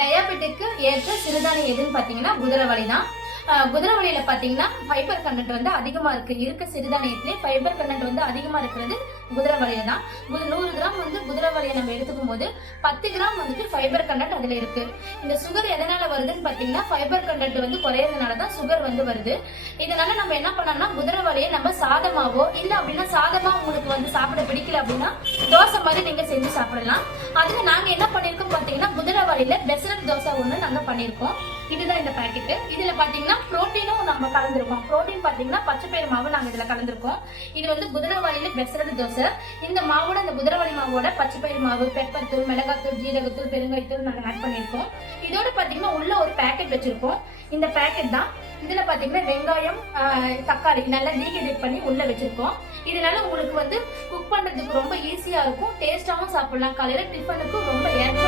டயாபெட்டிக்கு ஏற்ற சிறுதானியம் எதுன்னு பார்த்தீங்கன்னா குதிரைவாலி தான். குதிரைவாலியில பார்த்தீங்கன்னா ஃபைபர் கண்டென்ட் வந்து அதிகமாக இருக்க சிறுதானியத்திலே ஃபைபர் கண்டென்ட் வந்து அதிகமாக இருக்கிறது குதிரைவாலியில தான். 100 கிராம் வந்து குதிரைவாலியை நம்ம எடுத்துக்கும் போது 10 கிராம் வந்துட்டு ஃபைபர் கண்டென்ட் அதில் இருக்கு. இந்த சுகர் எதனால வருதுன்னு பார்த்தீங்கன்னா ஃபைபர் கண்டென்ட் வந்து குறையறதுனால தான் சுகர் வந்து வருது. இதனால நம்ம என்ன பண்ணோம்னா குதிரைவாலியை நம்ம சாதமாவோ இல்லை அப்படின்னா சாதமா உங்களுக்கு வந்து சாப்பிட பிடிக்கல அப்படின்னா தோசை மாதிரி நீங்க செஞ்சு சாப்பிடலாம். அதுல நாங்க என்ன பண்ணிருக்கோம் பாத்தீங்கன்னா குதிரைவாலியில பெசரட் தோசை ஒண்ணு நாங்க பண்ணிருக்கோம். இதுதான் இந்த பாக்கெட். இதுல பாத்தீங்கன்னா புரோட்டீனும் நம்ம கலந்துருக்கோம். புரோட்டீன் பாத்தீங்கன்னா பச்சைப்பயிறு மாவு நாங்க இதுல கலந்துருக்கோம். இது வந்து குதிரைவாலியில பெசரட் தோசை. இந்த மாவோட இந்த குதிரைவாலி மாவோட பச்சைப்பயிறு மாவு, பெப்பர் தூள், மிளகாத்தூள், ஜீரகத்தூள், பெருங்காயத்தூள் நாங்க ஆட் பண்ணிருக்கோம். இதோட பாத்தீங்கன்னா உள்ள ஒரு பேக்கெட் வச்சிருக்கோம். இந்த பேக்கெட் தான். இதுல பாத்தீங்கன்னா வெங்காயம், தக்காளி நல்லா டீகேட் பண்ணி உள்ள வச்சிருக்கோம். இதனால உங்களுக்கு வந்து குக் பண்றதுக்கு ரொம்ப ஈஸியா இருக்கும். டேஸ்டாவும் சாப்பிடலாம். காலையில டிஃபனுக்கு ரொம்ப ஏற்ற